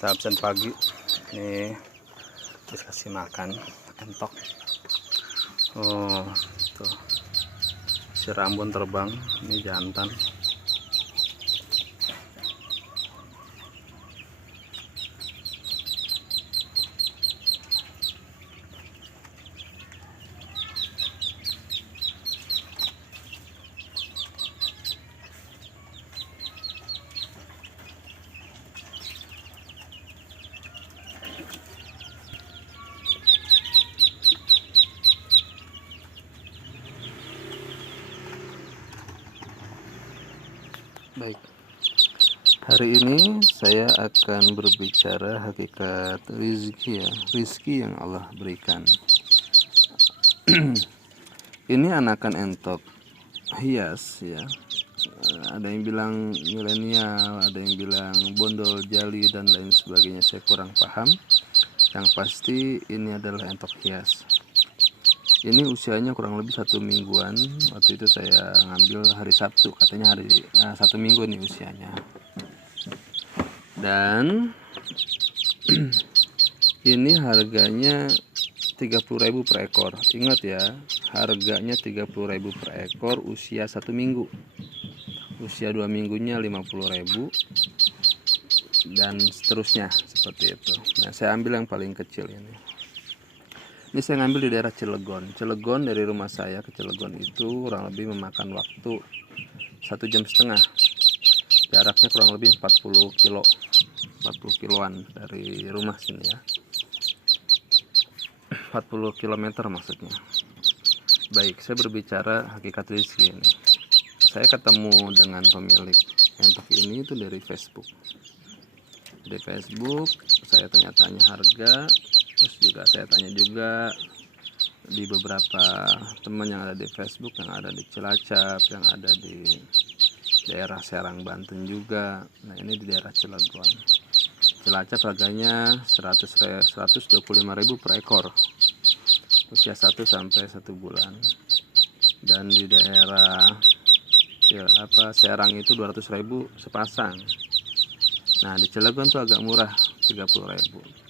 Kita absen pagi. Ini terus kasih makan entok. Oh, tuh. Si Rambun terbang. Ini jantan. Baik, hari ini saya akan berbicara hakikat rizki ya, rizki yang Allah berikan. Ini anakan entok hias ya. Ada yang bilang milenial, ada yang bilang bondol jali dan lain sebagainya. Saya kurang paham. Yang pasti ini adalah entok hias. Ini usianya kurang lebih 1 mingguan. Waktu itu saya ngambil hari Sabtu, katanya hari 1 minggu nih usianya. Dan ini harganya 30.000 per ekor. Ingat ya, harganya 30.000 per ekor usia 1 minggu. Usia 2 minggunya 50.000 dan seterusnya seperti itu. Nah, saya ambil yang paling kecil ini. Ini saya ngambil di daerah Cilegon. Cilegon dari rumah saya ke Cilegon itu kurang lebih memakan waktu 1,5 jam. Jaraknya kurang lebih 40 kilo. 40 kiloan dari rumah sini ya. 40 kilometer maksudnya. Baik, saya berbicara hakikat rezeki ini. Saya ketemu dengan pemilik entok ini itu dari Facebook. Di Facebook saya tanya-tanya harga. Terus juga saya tanya juga di beberapa teman yang ada di Facebook, yang ada di Cilacap, yang ada di daerah Serang Banten juga. Nah, ini di daerah Cilegon. Cilacap harganya 125.000 per ekor. Usia 1 sampai 1 bulan. Dan di daerah Serang itu 200.000 sepasang. Nah, di Cilegon tuh agak murah, 30.000.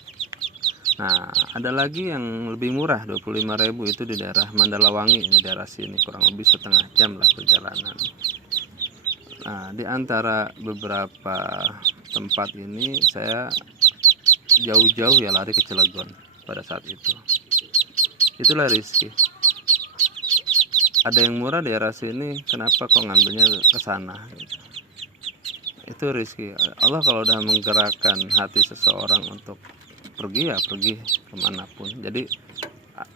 Nah, ada lagi yang lebih murah, 25.000 itu di daerah Mandalawangi, di daerah sini kurang lebih setengah jam lah perjalanan. Nah, di antara beberapa tempat ini saya jauh-jauh ya lari ke Cilegon pada saat itu. Itulah rezeki. Ada yang murah di daerah sini, kenapa kok ngambilnya ke sana? Itu rezeki. Allah kalau udah menggerakkan hati seseorang untuk pergi ya pergi kemanapun. Jadi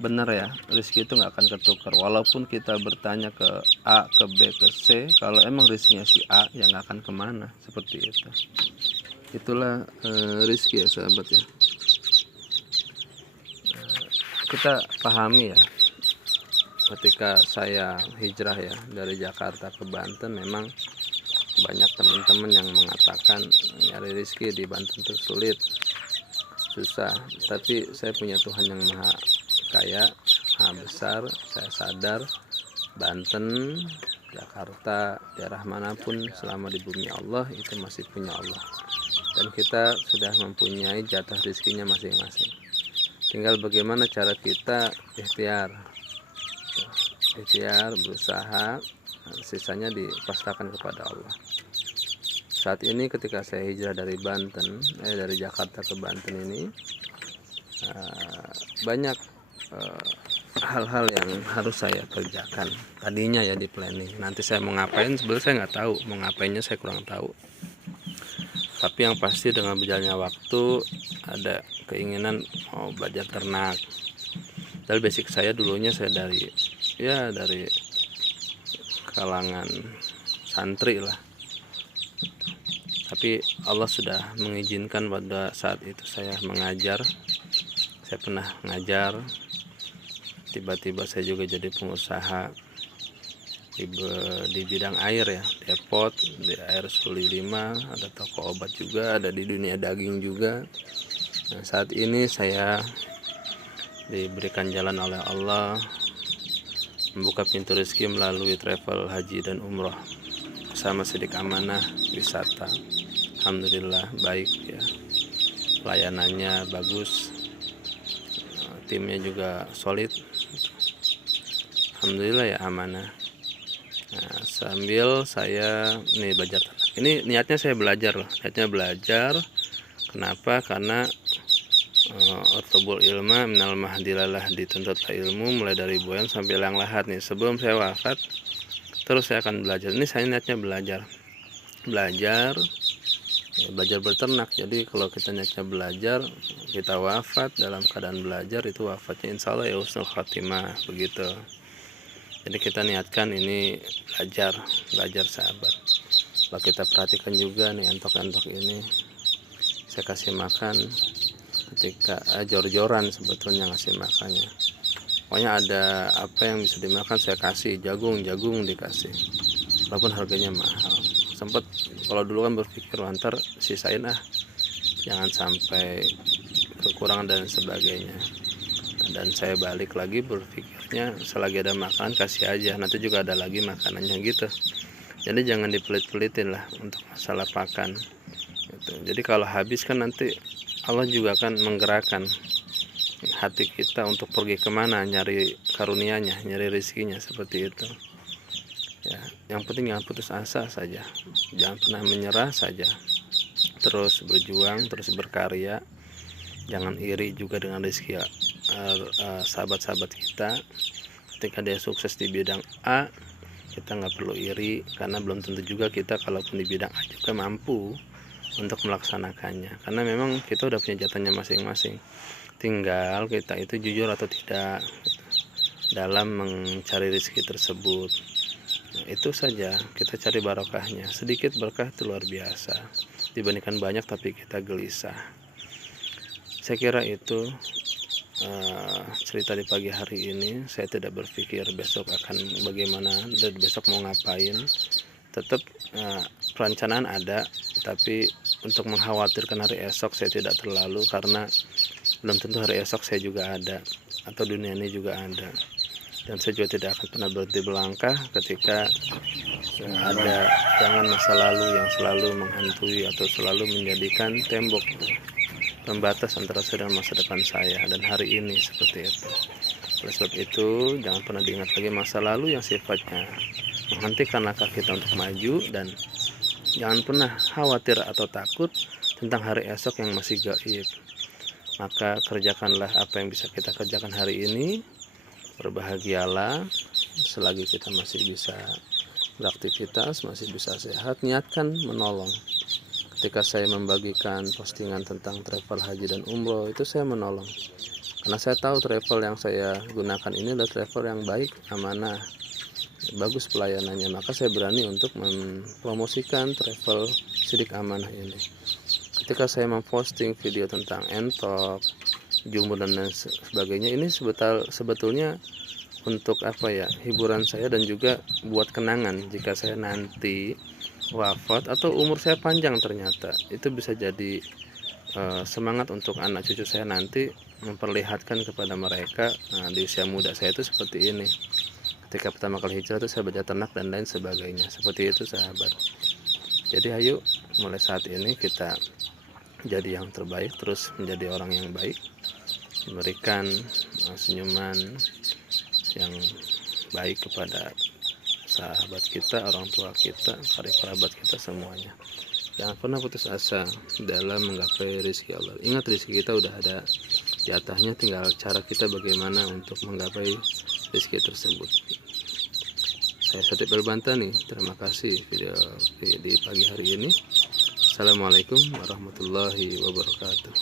benar ya, rezeki itu nggak akan ketukar. Walaupun kita bertanya ke A, ke B, ke C, kalau emang rezekinya si A ya nggak akan kemana. Seperti itu. Itulah rezeki ya sahabat ya. Kita pahami ya, ketika saya hijrah ya dari Jakarta ke Banten, memang banyak teman-teman yang mengatakan nyari rezeki di Banten itu sulit, susah. Tapi saya punya Tuhan yang maha kaya, maha besar. Saya sadar Banten, Jakarta, daerah manapun selama di bumi Allah itu masih punya Allah, dan kita sudah mempunyai jatah rezekinya masing-masing. Tinggal bagaimana cara kita ikhtiar berusaha, sisanya dipasrahkan kepada Allah. Saat ini ketika saya hijrah dari dari Jakarta ke Banten ini, banyak hal-hal yang harus saya kerjakan. Tadinya ya di planning, nanti saya mau ngapain sebenarnya saya nggak tahu, mau ngapainnya saya kurang tahu. Tapi yang pasti dengan berjalannya waktu ada keinginan mau belajar ternak. Dari basic saya dulunya saya dari kalangan santri lah. Tapi Allah sudah mengizinkan pada saat itu saya mengajar. Saya pernah ngajar. Tiba-tiba saya juga jadi pengusaha di bidang air ya, depot, di air Suli 5, ada toko obat juga, ada di dunia daging juga. Nah, saat ini saya diberikan jalan oleh Allah, membuka pintu rezeki melalui travel haji dan umroh sama Sidik Amanah wisata. Alhamdulillah baik ya. pelayanannya bagus, timnya juga solid, alhamdulillah ya, amanah. Nah, sambil saya nih belajar ternak. Ini niatnya saya belajar loh, niatnya belajar. Kenapa? Karena ortobul ilma minal mahdilalah, dituntutlah ilmu mulai dari buayan sampai liang lahat nih. Sebelum saya wafat, terus saya akan belajar. Ini saya niatnya belajar berternak. Jadi kalau kita niatnya belajar, kita wafat dalam keadaan belajar, itu wafatnya insya Allah ya husnul khatimah, begitu. Jadi kita niatkan ini belajar sahabat. Kalau kita perhatikan juga nih entok-entok ini, saya kasih makan ketika jor-joran sebetulnya ngasih makannya. Pokoknya ada apa yang bisa dimakan saya kasih, jagung dikasih, walaupun harganya mahal. Sempat kalau dulu kan berpikir antar sisain jangan sampai kekurangan dan sebagainya. Dan saya balik lagi berpikirnya, selagi ada makanan kasih aja, nanti juga ada lagi makanannya gitu. Jadi jangan dipelit-pelitin lah untuk masalah pakan gitu. Jadi kalau habis kan nanti Allah juga akan menggerakkan hati kita untuk pergi kemana, nyari karunia-Nya, nyari rezekinya, seperti itu ya. Yang penting jangan putus asa saja, jangan pernah menyerah saja, terus berjuang, terus berkarya. Jangan iri juga dengan rezeki sahabat-sahabat kita. Ketika dia sukses di bidang A, kita nggak perlu iri, karena belum tentu juga kita kalaupun di bidang A juga mampu untuk melaksanakannya, karena memang kita udah punya jatahnya masing-masing. Tinggal kita itu jujur atau tidak dalam mencari rezeki tersebut. Nah, itu saja, kita cari barokahnya. Sedikit berkah itu luar biasa dibandingkan banyak tapi kita gelisah. Saya kira itu cerita di pagi hari ini. Saya tidak berpikir besok akan bagaimana dan besok mau ngapain. Tetap perencanaan ada, tapi untuk mengkhawatirkan hari esok saya tidak terlalu, karena belum tentu hari esok saya juga ada, atau dunia ini juga ada. Dan saya juga tidak akan pernah berhenti melangkah ketika ada jangan masa lalu yang selalu menghantui atau selalu menjadikan tembok pembatas antara saya dan masa depan saya dan hari ini, seperti itu. Oleh sebab itu, jangan pernah diingat lagi masa lalu yang sifatnya menghentikan langkah kita untuk maju, dan jangan pernah khawatir atau takut tentang hari esok yang masih gaib. Maka kerjakanlah apa yang bisa kita kerjakan hari ini, berbahagialah selagi kita masih bisa beraktivitas, masih bisa sehat. Niatkan menolong. Ketika saya membagikan postingan tentang travel haji dan umroh, itu saya menolong, karena saya tahu travel yang saya gunakan ini adalah travel yang baik, amanah, bagus pelayanannya. Maka saya berani untuk mempromosikan travel sidik amanah ini. Ketika saya memposting video tentang entok, jumbo dan lain sebagainya, ini sebetulnya untuk hiburan saya, dan juga buat kenangan jika saya nanti wafat atau umur saya panjang, ternyata itu bisa jadi semangat untuk anak cucu saya nanti, memperlihatkan kepada mereka di usia muda saya itu seperti ini. Ketika pertama kali hijrah itu saya belajar ternak dan lain sebagainya, seperti itu sahabat. Jadi ayo mulai saat ini kita jadi yang terbaik, terus menjadi orang yang baik, memberikan senyuman yang baik kepada sahabat kita, orang tua kita, karib kerabat kita semuanya. Jangan pernah putus asa dalam menggapai rezeki Allah. Ingat, rezeki kita udah ada jatahnya, tinggal cara kita bagaimana untuk menggapai rezeki tersebut. Saya Satip Berbantani, terima kasih video di pagi hari ini. Assalamualaikum warahmatullahi wabarakatuh.